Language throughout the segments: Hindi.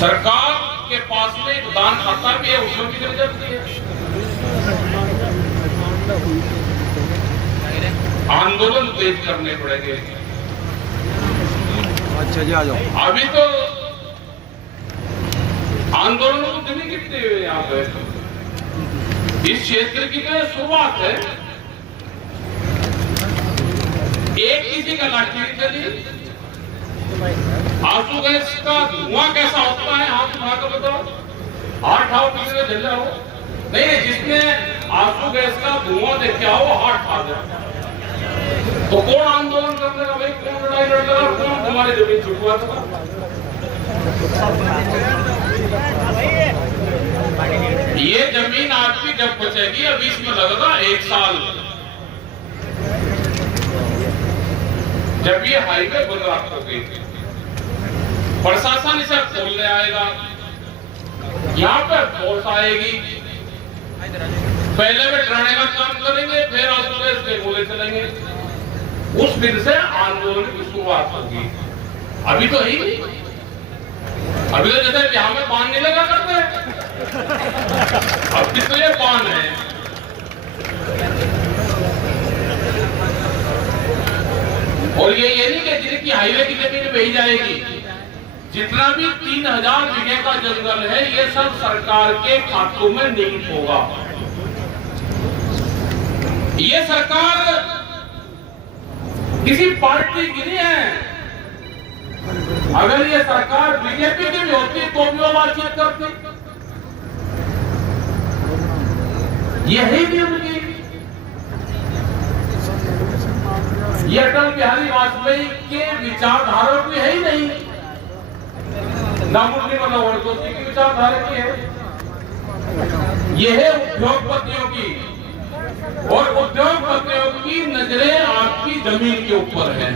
सरकार के पास में एक दान खाता भी है, उसमें भी गिर जाती है। आंदोलन तेज करने पड़ेंगे। अच्छा जी, आ जाओ। अभी तो आंदोलनों को दिन कितने हुए यहाँ पे। इस क्षेत्र की तो शुरुआत है। एक किसी का लाठी चली, आंसू गैस का धुआं कैसा होता है हाथ उठाकर बताओ। हाथ आओ, किसी ने झल्ला हो नहीं, जिसने आंसू गैस का धुआं देखे आओ हाथ उठा दे। तो कौन आंदोलन कर देगा भाई, कौन लड़ाई लड़ेगा, कौन तुम्हारी जमीन छुटवा देगा। ये जमीन आपकी जब बचेगी, अभी इसमें लगेगा 1 साल। जब ये हाईवे बन रहा होगी, प्रशासन इसे खोलने आएगा, यहाँ पे फोर्स आएगी, पहले वे डराने का काम करेंगे, फिर आंसू इसके गोले चलेंगे। उस दिन से आंदोलन की शुरुआत होगी। अभी तो ही अभी तो जैसे यहाँ में बांध नहीं लगा करते, अभी तो ये बांध है। और ये नहीं कि जिनकी हाईवे की जमीन भेज जाएगी, जितना भी 3000 बीघे का जंगल है, ये सब सरकार के खातों में निहित होगा। ये सरकार किसी पार्टी की नहीं है। अगर ये सरकार बीजेपी की भी होती तो भी वो बातचीत करती। यही भी उनकी, ये अटल बिहारी वाजपेयी के विचारधारा की है ही नहीं। ना मुरली मनोहर जोशी की विचारधारा की है। यह है उद्योगपतियों की, और उद्योगपतियों की नजरें आपकी जमीन के ऊपर है।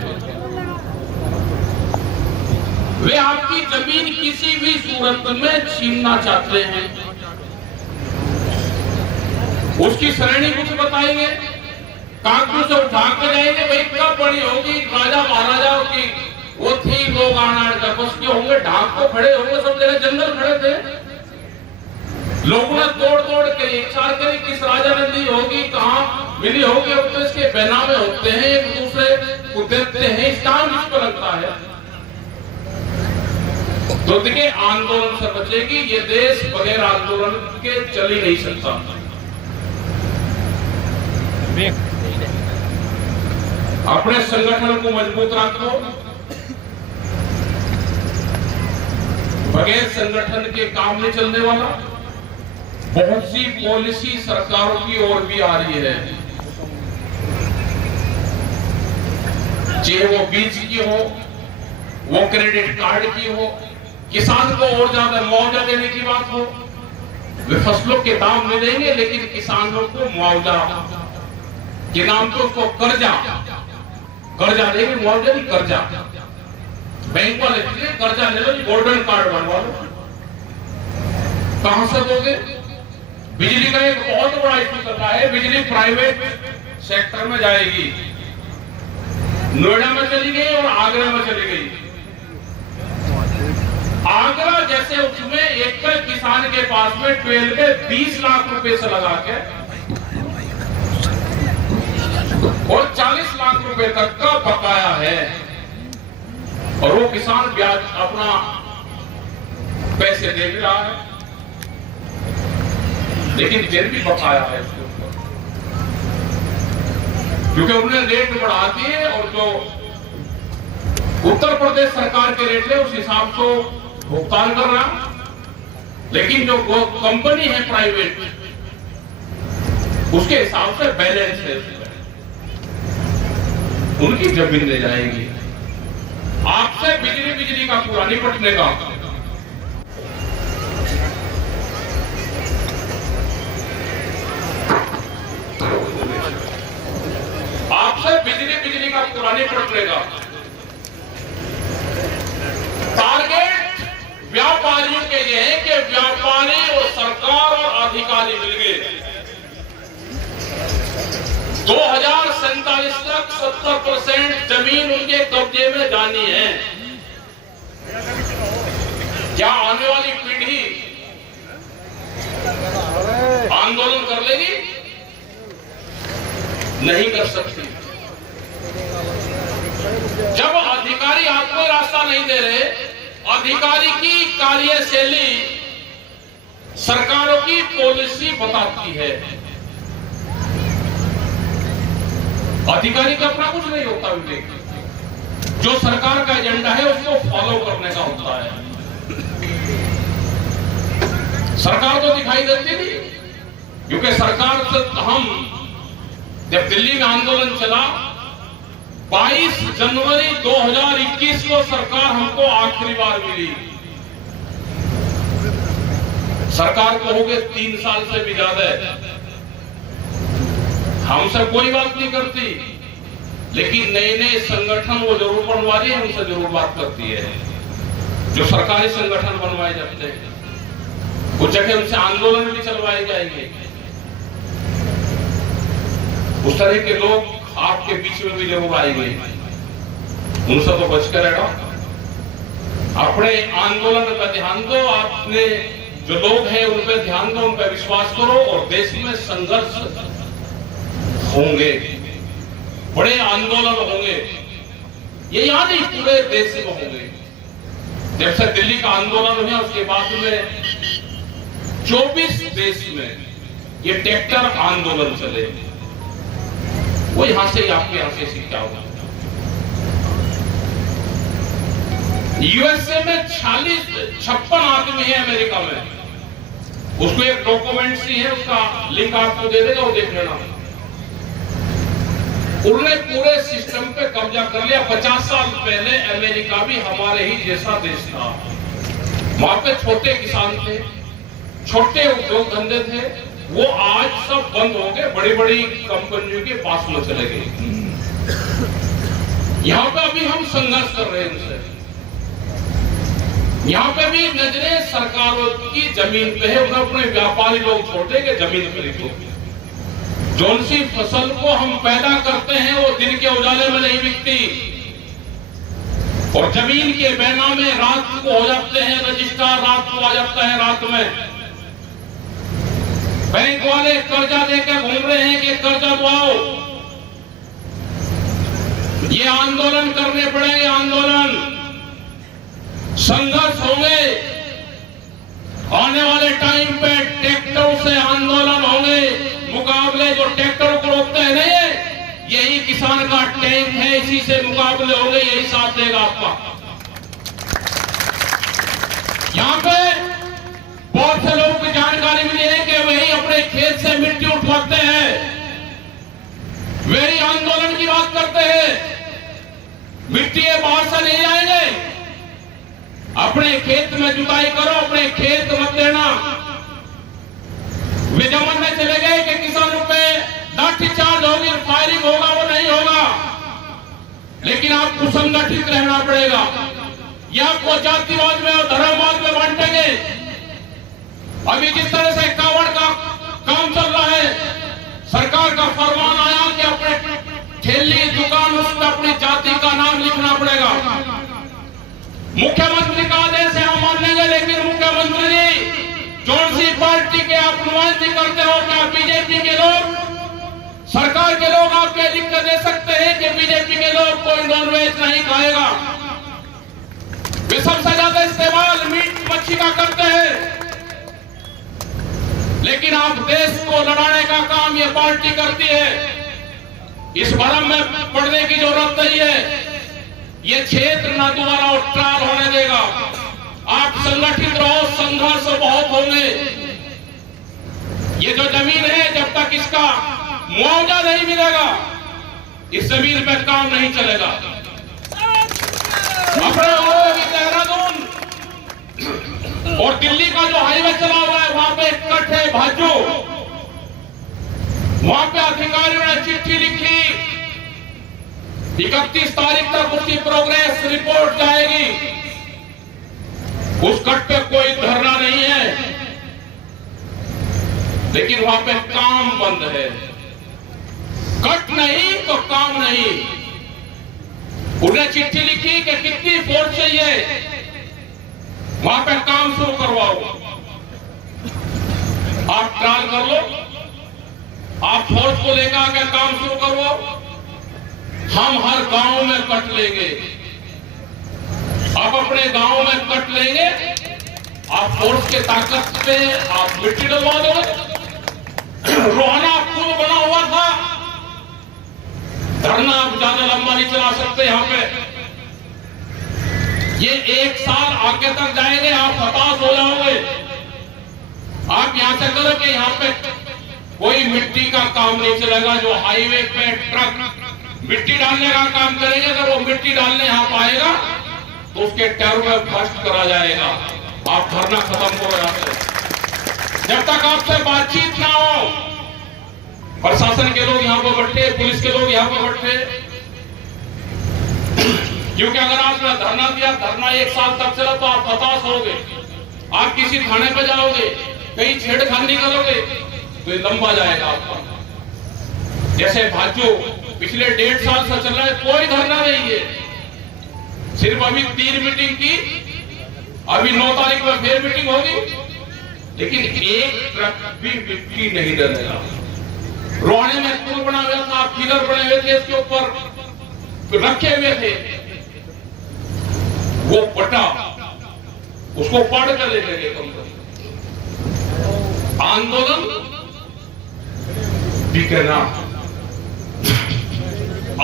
वे आपकी जमीन किसी भी सूरत में छीनना चाहते हैं। उसकी श्रेणी कुछ बताएंगे, कागजों से उठा कर जाएंगे, भाई कब बड़ी होगी, राजा महाराजाओं की वो थी, लोग आना बस के होंगे, ढाक को खड़े होंगे, सब जगह जंगल खड़े थे। लोगों ने तोड़ तोड़ के इच्छा करी किस राजा ने दी होगी, कहां मिली होगी। अब तो इसके बैनामे होते हैं, एक दूसरे को देते हैं, इसका किसको लगता है। तो देखिए, आंदोलन से बचेगी ये देश, बगैर आंदोलन के चल ही नहीं सकता। अपने संगठन को मजबूत रखो। बगैर संगठन के काम नहीं चलने वाला। बहुत सी पॉलिसी सरकारों की ओर भी आ रही है, चाहे वो बीज की हो, वो क्रेडिट कार्ड की हो, किसान को और ज्यादा मुआवजा देने की बात हो। वे फसलों के दाम नहीं देंगे, लेकिन किसानों को मुआवजा के नाम पे उसको कर्जा देंगे, मुआवजा नहीं कर्जा। बैंक वाले कर्जा ले लो, गोल्डन कार्ड बनवा लो। कहां से दोगे? बिजली का एक बहुत बड़ा इशू चल रहा है। बिजली प्राइवेट सेक्टर में जाएगी। नोएडा में चली गई और आगरा में चली गई। आगरा जैसे उसमें एक किसान के पास में 12 के 20 लाख रुपए से लगा के और 40 लाख रुपए तक का बकाया है, और वो किसान ब्याज अपना पैसे दे भी रहा है, लेकिन फिर भी बकाया है उसके ऊपर, क्योंकि उन्होंने रेट बढ़ा दिए। और जो उत्तर प्रदेश सरकार के रेट है उस हिसाब से भुगतान कर रहा, लेकिन जो कंपनी है प्राइवेट, उसके हिसाब से बैलेंस है, उनकी जमीन ले जाएगी। आपसे बिजली का पूरा निपटने का बिजली का पूरा निपटने का टारगेट व्यापारियों के लिए है कि व्यापारी और सरकार और अधिकारी मिलकर 2047 तक 70% जमीन उनके कब्जे में जानी है। क्या आने वाली पीढ़ी आंदोलन कर लेगी? नहीं कर सकती। जब अधिकारी आपको रास्ता नहीं दे रहे, अधिकारी की कार्यशैली सरकारों की पॉलिसी बताती है। अधिकारी का अपना कुछ नहीं होता विवेक, जो सरकार का एजेंडा है उसको फॉलो करने का होता है। सरकार तो दिखाई देती नहीं, क्योंकि सरकार से हम जब दिल्ली में आंदोलन चला 22 जनवरी 2021 को सरकार हमको आखिरी बार मिली। सरकार को हो गए 3 साल से भी ज्यादा। हमसे कोई बात नहीं करती, लेकिन नए नए संगठन वो जरूर बनवा रही है, हमसे जरूर बात करती है। जो सरकारी संगठन बनवाए जाते हैं, कुछ जगह उनसे आंदोलन भी चलवाए जाएंगे। उस तरह के लोग आपके बीच में भी जरूर आएंगे, उनसे तो बच कर रहना। अपने आंदोलन पर ध्यान दो, आपने जो लोग हैं उन पर ध्यान दो, उन पर विश्वास करो, और देश में संघर्ष होंगे, बड़े आंदोलन होंगे। ये याद ही पूरे देश में होंगे। जब से दिल्ली का आंदोलन हुआ उसके बाद में 24 देश में ये ट्रैक्टर आंदोलन चले। वो यहां से आपके यहां से सीखा होगा। यूएसए में 56 आदमी है, अमेरिका में। उसको एक डॉक्यूमेंट सी है, उसका लिंक आपको दे देगा, वो देख लेना। उन्होंने पूरे सिस्टम पे कब्जा कर लिया। 50 साल पहले अमेरिका भी हमारे ही जैसा देश था। वहां पे छोटे किसान थे, छोटे उद्योग धंधे थे, वो आज सब बंद हो गए, बड़ी बड़ी कंपनियों के पास में चले गए। यहां पे अभी हम संघर्ष कर रहे हैं इनसे। यहां पे भी नजरें सरकारों की जमीन पे है। उन्हें अपने व्यापारी लोग छोटे के जमीन खरीदो। जौन सी फसल को हम पैदा करते हैं वो दिन के उजाले में नहीं बिकती, और जमीन के बैना में रात को हो जाते हैं रजिस्ट्रार, रात को आ जाता है रात में। बैंक वाले कर्जा देकर घूम रहे हैं कि कर्जा दबाओ। ये आंदोलन करने पड़ेंगे, आंदोलन संघर्ष होंगे। आने वाले टाइम पे ट्रैक्टर से आंदोलन होंगे। मुकाबले जो ट्रैक्टर को रोकते हैं नहीं, यही किसान का टैंक है, इसी से मुकाबले होंगे, यही साथ देगा आपका। यहां पे बहुत से लोगों की जानकारी मिली है कि वही अपने खेत से मिट्टी उठवाते हैं, वही आंदोलन की बात करते हैं। मिट्टी बाहर से नहीं आएंगे, अपने खेत में जुताई करो, अपने खेत मत देना। वे जमन में चले गए कि किसानों पे लाठीचार्ज होगी, फायरिंग होगा, वो नहीं होगा। लेकिन आपको संगठित रहना पड़ेगा। या आपको जातिवाद में और धर्मवाद में बांटेंगे। अभी जिस तरह से कावड़ का काम चल रहा है, सरकार का फरमान आया कि अपने ठेली दुकान उस पर अपनी जाति का नाम लिखना पड़ेगा। मुख्यमंत्री का आदेश है, हम मान लेंगे, लेकिन मुख्यमंत्री जी कौन सी पार्टी के आप नुमाइंदगी करते हो? क्या बीजेपी के लोग, सरकार के लोग आपके लिख कर दे सकते हैं कि बीजेपी के लोग कोई नॉनवेज नहीं खाएगा? वे सबसे ज्यादा इस्तेमाल मीट मच्छी का करते हैं, लेकिन आप देश को लड़ाने का काम ये पार्टी करती है। इस भरम में पड़ने की जरूरत नहीं है। ये क्षेत्र न दोबारा उत्ताल होने देगा। आप संगठित रहो, संघर्ष बहुत होंगे। ये जो जमीन है, जब तक इसका मुआवजा नहीं मिलेगा, इस जमीन पे काम नहीं चलेगा। अपने देहरादून और दिल्ली का जो हाईवे चला हुआ है, वहां पे कट है भाजू। वहां पे अधिकारियों ने चिट्ठी लिखी, 31 तारीख तक उसकी प्रोग्रेस रिपोर्ट जाएगी। उस कट पे कोई धरना नहीं है, लेकिन वहां पे काम बंद है। कट नहीं तो काम नहीं। उन्हें चिट्ठी लिखी कि कितनी फोर्स चाहिए, वहां पे काम शुरू करवाओ। आप ट्रायल कर लो, आप फोर्स को लेकर आकर काम शुरू करवाओ। हम हर गांव में कट लेंगे, आप अपने गांव में कट लेंगे। आप फोर्स के ताकत पे आप मिट्टी डलवा दोगे। रोहाना खुद बना हुआ था, धरना आप ज्यादा लंबा नहीं चला सकते। यहां पे ये 1 साल आगे तक जाएंगे, आप हताश हो जाओगे। आप यहां से करो कि यहां पे कोई मिट्टी का काम नहीं चलेगा। जो हाईवे पे ट्रक मिट्टी डालने का काम करेंगे, अगर वो मिट्टी डालने यहां पाएगा तो उसके टायर में भ्रष्ट करा जाएगा। आप धरना खत्म करो यहां से। जब तक आपसे बातचीत ना हो, प्रशासन के लोग यहां पर बैठे, पुलिस के लोग यहां पर बैठे, क्योंकि अगर आपने धरना दिया, धरना 1 साल तक चला तो आप हताश होगे। आप किसी थाने पे जाओगे, कहीं छेड़खानी करोगे तो ये लंबा जाएगा आपका। जैसे भाजो पिछले 1.5 साल से चल रहा है, कोई धरना नहीं है। सिर्फ अभी 3 मीटिंग की, अभी 9 तारीख में फिर मीटिंग होगी, लेकिन 1 ट्रक भी मिट्टी नहीं डलेगा। रोहाने में पुल बना हुआ था, पिलर बने हुए थे, इसके ऊपर रखे हुए थे, वो पटा, उसको पाड़ कर ले गए। आंदोलन बिकना,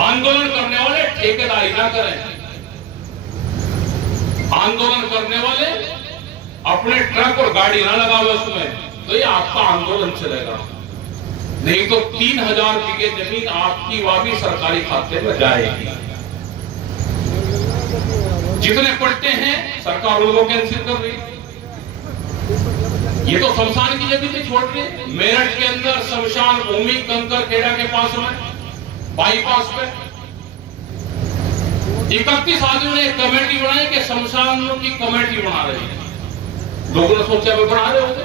आंदोलन करने वाले ठेकेदारी ना करें। आंदोलन करने वाले अपने ट्रक और गाड़ी ना लगावे उसमें, तो ये आपका आंदोलन चलेगा। नहीं तो 3000 बीघे जमीन आपकी वापस सरकारी खाते में जाएगी। जितने पट्टे हैं सरकार उनको कैंसिल कर रही। ये तो शमशान की जमीन नहीं छोड़ रही। मेरठ के अंदर शमशान भूमि कंकर खेड़ा के पास में बाईपास पे 31 आदमी ने एक कमेटी बनाई कि शमशानों की कमेटी बना रहे हैं। लोगों ने सोचा वे बना रहे होंगे।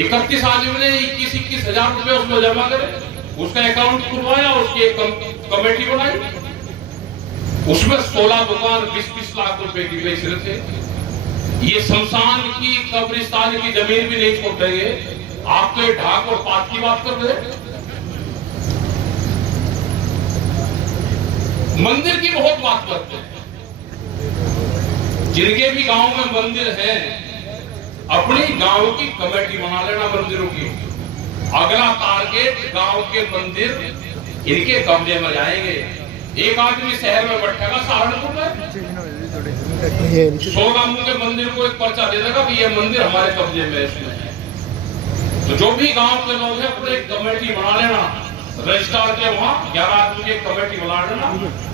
31 आदमी ने 21 हजार रुपए उसमें जमा करे, उसका अकाउंट खुलवाया, उसकी एक कमेटी बनाई, उसमें 16 दुकान 20-20 लाख रुपए की बेच रहे थे। ये शमशान की कब्रिस्तान की जमीन भी नहीं छोड़ेंगे। आप तो ये ढाक और पात की बात कर रहे हैं। मंदिर की बहुत बात करते हैं। जिनके भी गांव में मंदिर है, अपनी गांव की कमेटी बना लेना मंदिरों की। अगला टारगेट गांव के मंदिर इनके कब्जे में जाएंगे। एक आदमी शहर में बैठेगा सहारनपुर में, 100 गांवों के मंदिर को एक पर्चा दे देगा कि ये मंदिर हमारे कब्जे में इसमें है। तो जो भी गांव के लोग हैं अपने कमेटी बना लेना, रजिस्ट्रार के वहां 11 आदमी की कमेटी बना लेना।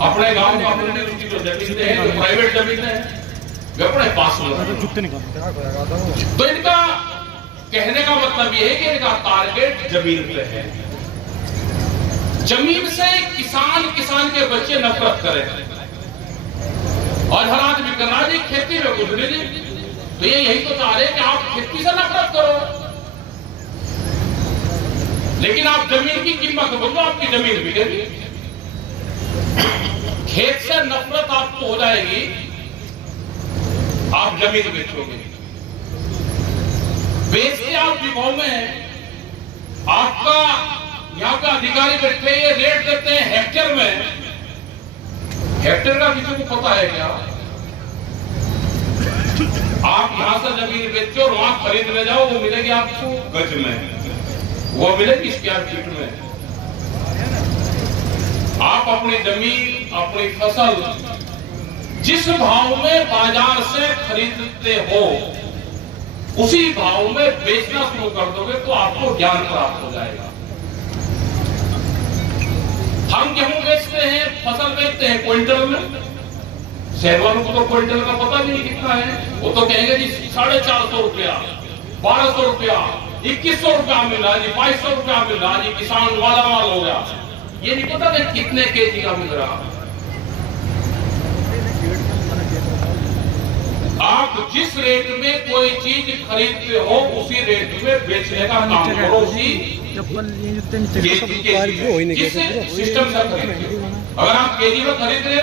अपने गांव का मंदिर की जो जमीन है, जो प्राइवेट जमीन है, वे अपने पास में। तो इनका कहने का मतलब ये है कि इनका टारगेट जमीन पे है। जमीन से किसान के बच्चे नफरत करें, और हर आदमी करना जी खेती में कुछ नहीं। तो ये यही तो चाह रहे हैं कि आप खेती से नफरत करो, लेकिन आप जमीन की कीमत बोलो, आपकी जमीन बिकेगी। खेत से नफरत आपको हो जाएगी, आप जमीन बेचोगे। बेचते आप विभाग में हैं, आपका यहाँ का अधिकारी बैठे ये रेट देते हैं हेक्टेयर में। हेक्टेयर का किसी को पता है क्या? आप यहां से जमीन बेचो और वहां खरीद ले जाओ, वो मिलेगी आपको गज में, वो मिलेगी स्क्वायर फीट में। आप अपनी जमीन, अपनी फसल जिस भाव में बाजार से खरीदते हो, उसी भाव में बेचना शुरू कर दोगे तो आपको ज्ञान प्राप्त हो जाएगा। हम गेहूं बेचते हैं, फसल बेचते हैं क्विंटल में। शहर वालों को तो क्विंटल का पता भी नहीं कितना है। वो तो कहेंगे जी 450 रुपया, 1200 रुपया, 2100 रुपया मिल रहा जी, 2200 रुपया मिल रहा जी, किसान वाला माल हो गया। ये नहीं पता कि कितने केजी का मिल रहा। आप जिस रेट में कोई चीज खरीदते हो, उसी रेट में बेचने का काम करो। उसी सिस्टम से खरीदते। अगर आप केजी में खरीद रहे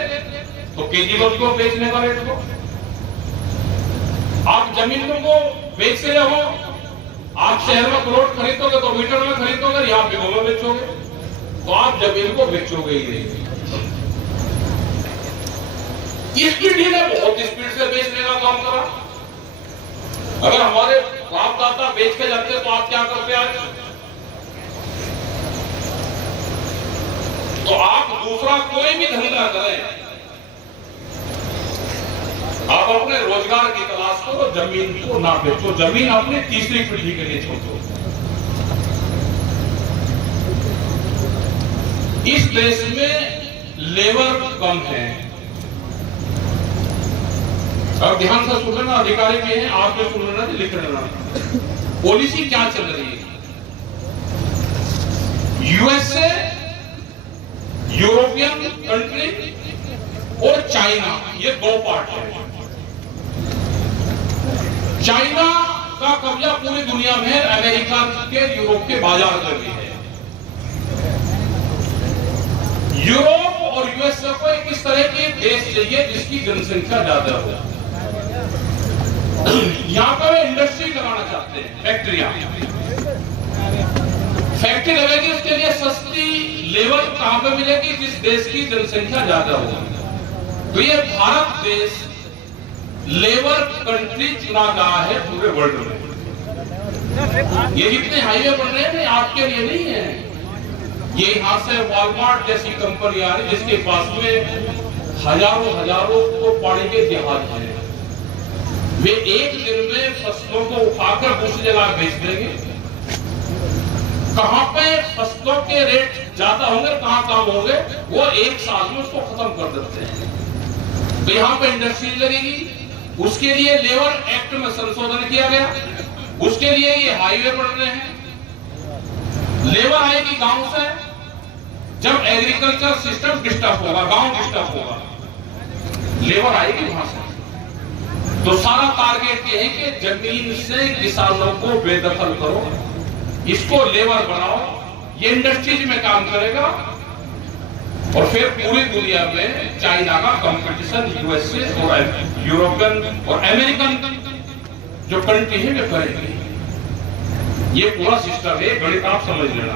तो केजी में उसको बेचने का रेट दो। आप जमीनों को बेच रहे हो, आप शहर में प्लॉट खरीदोगे तो मीटर में खरीदोगे, यहाँ बिगों में बेचोगे, तो आप जमीन को बेचोगे ही नहीं। इस पीढ़ी ने बहुत स्पीड से बेचने का काम करा। अगर हमारे बाप दादा बेच के जाते तो आप क्या करते आज? तो आप दूसरा कोई भी धंधा करें, आप अपने रोजगार की तलाश करो, जमीन को ना बेचो, जमीन अपनी तीसरी पीढ़ी के लिए छोड़ दो। इस देश में लेबर कम है। अब ध्यान से सुन लेना, अधिकारी भी हैं, आप भी सुन लेना, लिख लेना। पॉलिसी क्या चल रही है? यूएसए, यूरोपियन कंट्री और चाइना, ये दो पार्ट है। चाइना का कब्जा पूरी दुनिया में अमेरिका के, यूरोप के बाजार में भी है। यूरोप और यूएसए को एक इस तरह के देश चाहिए जिसकी जनसंख्या ज्यादा हो। यहां पर इंडस्ट्री लगाना चाहते हैं, फैक्ट्रियां। फैक्ट्री लगेगी, उसके लिए सस्ती लेबर कहां पे मिलेगी? जिस देश की जनसंख्या ज्यादा हो। तो ये भारत देश लेबर कंट्री चुना गया है पूरे वर्ल्ड में। ये जितने हाईवे बन रहे हैं आपके लिए नहीं है, ये यहां से वॉलमार्ट जैसी कंपनी आ रही जिसके पास में हजारों को पानी के जहाज हैं। वे एक दिन में फसलों को उठाकर दूसरी जगह बेच देंगे। कहां पे फसलों के रेट ज्यादा होंगे, कहां कम होंगे, वो एक साल में उसको खत्म कर देते हैं। तो यहां पे इंडस्ट्री लगेगी, उसके लिए लेबर एक्ट में संशोधन किया गया, उसके लिए ये हाईवे बन रहे हैं। लेबर आएगी गांव से, जब एग्रीकल्चर सिस्टम डिस्टर्ब होगा, गांव डिस्टर्ब होगा, लेबर आएगी वहां से। तो सारा टारगेट ये है कि जमीन से किसानों को बेदखल करो, इसको लेबर बनाओ, ये इंडस्ट्रीज में काम करेगा और फिर पूरी दुनिया में चाइना का कंपटीशन यूएसए और यूरोपियन और अमेरिकन जो कंट्री है वे करेंगे। ये पूरा सिस्टम है, गणित आप समझ लेना।